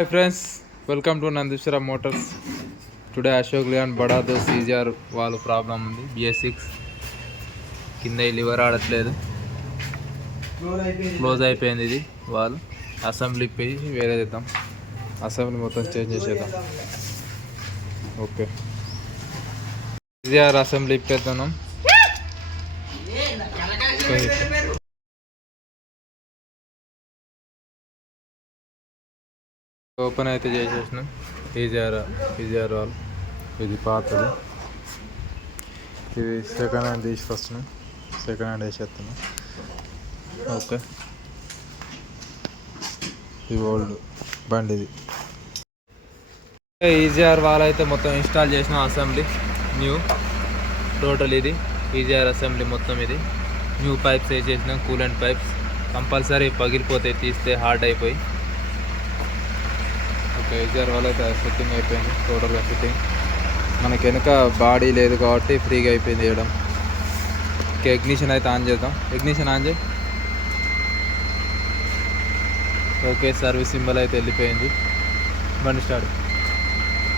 Hi friends, welcome to Nandishwara Motors. Today Ashok Leon Bada Dos CGR వాళ్ళు ప్రాబ్లం ఉంది. BS6 కింద లివర్ ఆడట్లేదు, క్లోజ్ అయిపోయింది. ఇది వాళ్ళు అసెంబ్లీ పోయి వేరే చేద్దాం, అసెంబ్లీ మొత్తం చేంజ్ చేసేద్దాం. ఓకే, CGR అసెంబ్లీ ఇప్పేద్దాం. ఓపెన్ అయితే చేసేసినాం. ఈజీఆర్ వాళ్ళు ఇది పాతది, ఇది సెకండ్ హ్యాండ్ తీసుకొస్తున్నాం, సెకండ్ హ్యాండ్ వేసేస్తున్నాం. ఓకే, ఇది ఓల్డ్ బండి. ఇది ఈజీఆర్ వాళ్ళు అయితే మొత్తం ఇన్స్టాల్ చేసినాం. అసెంబ్లీ న్యూ టోటల్ ఇది ఈజీఆర్ అసెంబ్లీ మొత్తం. ఇది న్యూ పైప్స్ వేసేసినాం, కూలెంట్ పైప్స్. కంపల్సరీ పగిలిపోతాయి తీస్తే, హార్డ్ అయిపోయి. ఓకే, ఈజీఆర్ వాళ్ళు అయితే సెట్టింగ్ అయిపోయింది, టోటల్గా ఫిట్టింగ్. మనకి వెనుక బాడీ లేదు కాబట్టి ఫ్రీగా అయిపోయింది వేయడం. ఓకే, ఇగ్నిషన్ అయితే ఆన్ చేద్దాం. ఇగ్నిషన్ ఆన్ చేయి. ఓకే, సర్వీస్ సింబల్ అయితే వెళ్ళిపోయింది. బండి స్టార్ట్.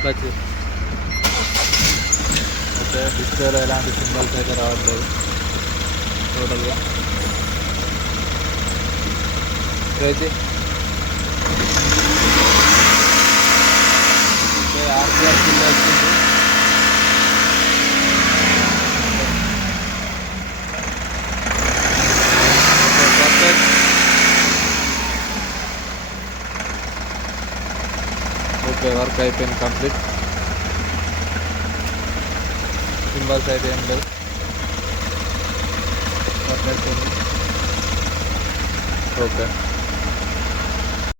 క్లచ్. ఓకే, డిస్ప్లేలో ఎలాంటి సింబల్స్ అయితే రావట్లేదు టోటల్గా. అయితే ఆర్పిఆర్ కింద వచ్చింది. ఓకే, వర్క్ అయిపోయింది కంప్లీట్. సింబల్స్ అయితే ఏం లేవు, వర్క్ అయిపోయింది. ఓకే.